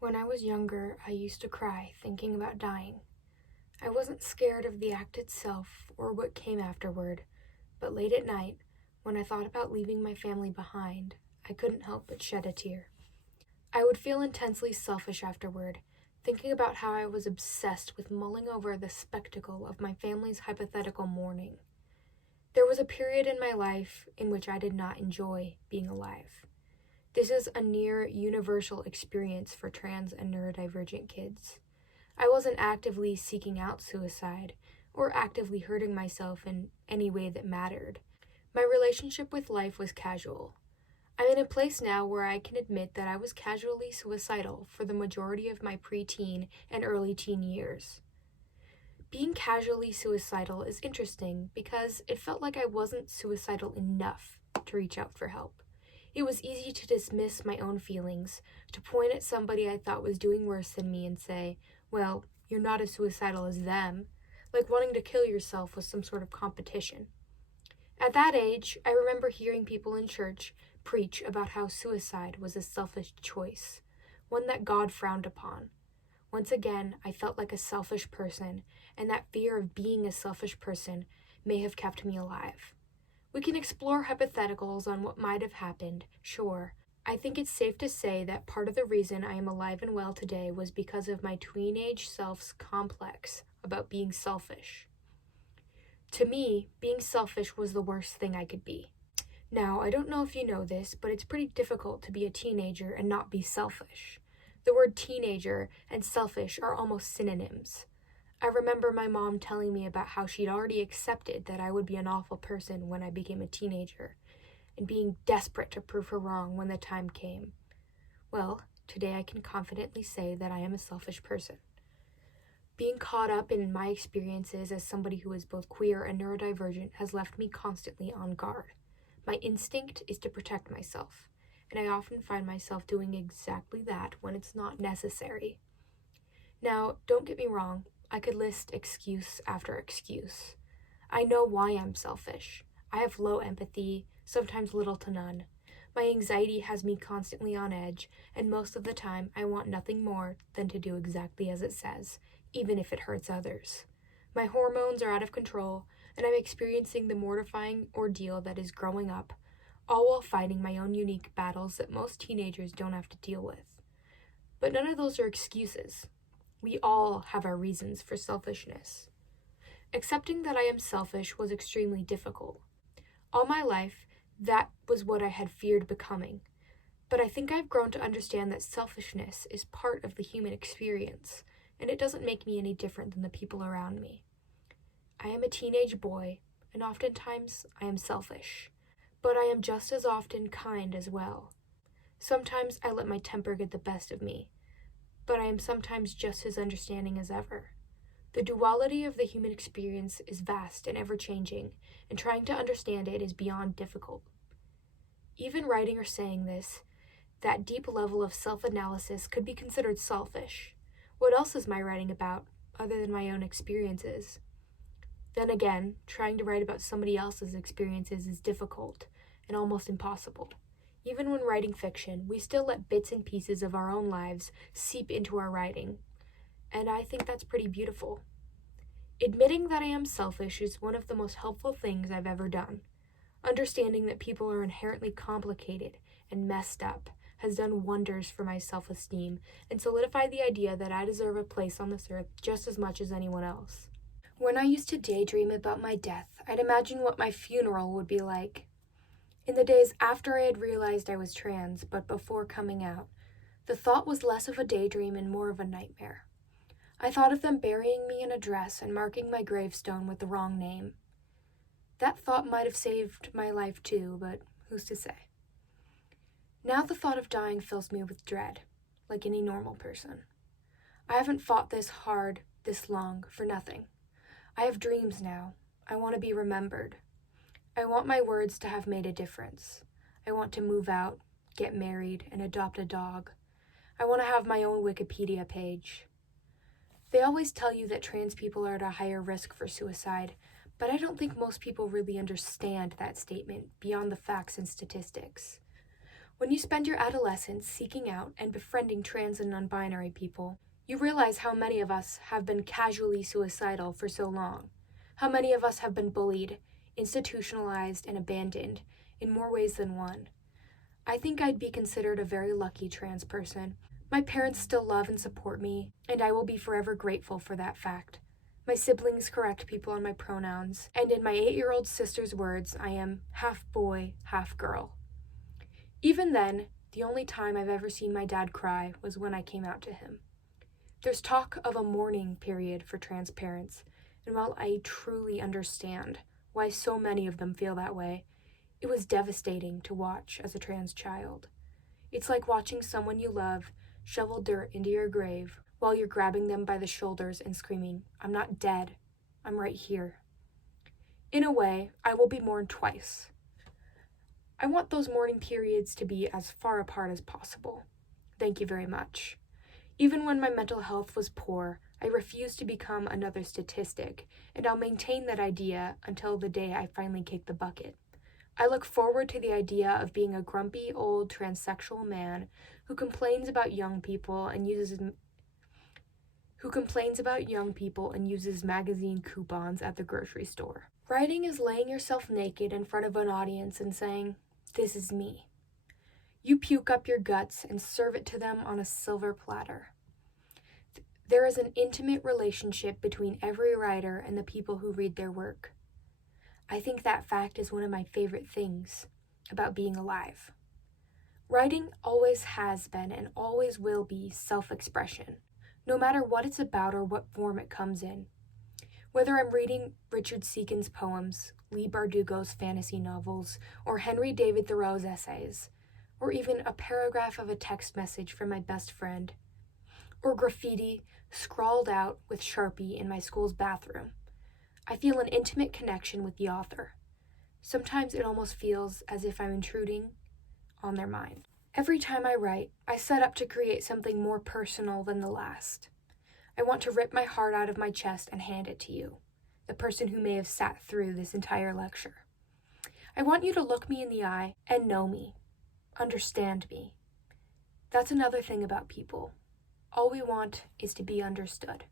When I was younger, I used to cry thinking about dying. I wasn't scared of the act itself or what came afterward, but late at night, when I thought about leaving my family behind, I couldn't help but shed a tear. I would feel intensely selfish afterward, thinking about how I was obsessed with mulling over the spectacle of my family's hypothetical mourning. There was a period in my life in which I did not enjoy being alive. This is a near universal experience for trans and neurodivergent kids. I wasn't actively seeking out suicide or actively hurting myself in any way that mattered. My relationship with life was casual. I'm in a place now where I can admit that I was casually suicidal for the majority of my preteen and early teen years. Being casually suicidal is interesting because it felt like I wasn't suicidal enough to reach out for help. It was easy to dismiss my own feelings, to point at somebody I thought was doing worse than me and say, well, you're not as suicidal as them, like wanting to kill yourself was some sort of competition. At that age, I remember hearing people in church preach about how suicide was a selfish choice, one that God frowned upon. Once again, I felt like a selfish person, and that fear of being a selfish person may have kept me alive. We can explore hypotheticals on what might have happened, sure. I think it's safe to say that part of the reason I am alive and well today was because of my teenage self's complex about being selfish. To me, being selfish was the worst thing I could be. Now, I don't know if you know this, but it's pretty difficult to be a teenager and not be selfish. The word teenager and selfish are almost synonyms. I remember my mom telling me about how she'd already accepted that I would be an awful person when I became a teenager, and being desperate to prove her wrong when the time came. Well, today I can confidently say that I am a selfish person. Being caught up in my experiences as somebody who is both queer and neurodivergent has left me constantly on guard. My instinct is to protect myself, and I often find myself doing exactly that when it's not necessary. Now, don't get me wrong, I could list excuse after excuse. I know why I'm selfish. I have low empathy, sometimes little to none. My anxiety has me constantly on edge, and most of the time I want nothing more than to do exactly as it says, even if it hurts others. My hormones are out of control, and I'm experiencing the mortifying ordeal that is growing up, all while fighting my own unique battles that most teenagers don't have to deal with. But none of those are excuses. We all have our reasons for selfishness. Accepting that I am selfish was extremely difficult. All my life, that was what I had feared becoming. But I think I've grown to understand that selfishness is part of the human experience, and it doesn't make me any different than the people around me. I am a teenage boy, and oftentimes I am selfish, but I am just as often kind as well. Sometimes I let my temper get the best of me, but I am sometimes just as understanding as ever. The duality of the human experience is vast and ever-changing, and trying to understand it is beyond difficult. Even writing or saying this, that deep level of self-analysis could be considered selfish. What else is my writing about, other than my own experiences? Then again, trying to write about somebody else's experiences is difficult and almost impossible. Even when writing fiction, we still let bits and pieces of our own lives seep into our writing, and I think that's pretty beautiful. Admitting that I am selfish is one of the most helpful things I've ever done. Understanding that people are inherently complicated and messed up has done wonders for my self-esteem and solidified the idea that I deserve a place on this earth just as much as anyone else. When I used to daydream about my death, I'd imagine what my funeral would be like. In the days after I had realized I was trans, but before coming out, the thought was less of a daydream and more of a nightmare. I thought of them burying me in a dress and marking my gravestone with the wrong name. That thought might have saved my life too, but who's to say? Now the thought of dying fills me with dread, like any normal person. I haven't fought this hard, this long, for nothing. I have dreams now. I want to be remembered. I want my words to have made a difference. I want to move out, get married, and adopt a dog. I want to have my own Wikipedia page. They always tell you that trans people are at a higher risk for suicide, but I don't think most people really understand that statement beyond the facts and statistics. When you spend your adolescence seeking out and befriending trans and non-binary people, you realize how many of us have been casually suicidal for so long, how many of us have been bullied, institutionalized, and abandoned in more ways than one. I think I'd be considered a very lucky trans person. My parents still love and support me, and I will be forever grateful for that fact. My siblings correct people on my pronouns, and in my 8-year-old sister's words, I am half boy, half girl. Even then, the only time I've ever seen my dad cry was when I came out to him. There's talk of a mourning period for trans parents, and while I truly understand why so many of them feel that way, it was devastating to watch as a trans child. It's like watching someone you love shovel dirt into your grave while you're grabbing them by the shoulders and screaming, "I'm not dead, I'm right here." In a way, I will be mourned twice. I want those mourning periods to be as far apart as possible. Thank you very much. Even when my mental health was poor, I refused to become another statistic, and I'll maintain that idea until the day I finally kick the bucket. I look forward to the idea of being a grumpy old transsexual man who complains about young people and uses magazine coupons at the grocery store. Writing is laying yourself naked in front of an audience and saying, "This is me." You puke up your guts and serve it to them on a silver platter. There is an intimate relationship between every writer and the people who read their work. I think that fact is one of my favorite things about being alive. Writing always has been and always will be self-expression, no matter what it's about or what form it comes in. Whether I'm reading Richard Seekin's poems, Leigh Bardugo's fantasy novels, or Henry David Thoreau's essays, or even a paragraph of a text message from my best friend, or graffiti scrawled out with Sharpie in my school's bathroom, I feel an intimate connection with the author. Sometimes it almost feels as if I'm intruding on their mind. Every time I write, I set up to create something more personal than the last. I want to rip my heart out of my chest and hand it to you, the person who may have sat through this entire lecture. I want you to look me in the eye and know me, understand me. That's another thing about people. All we want is to be understood.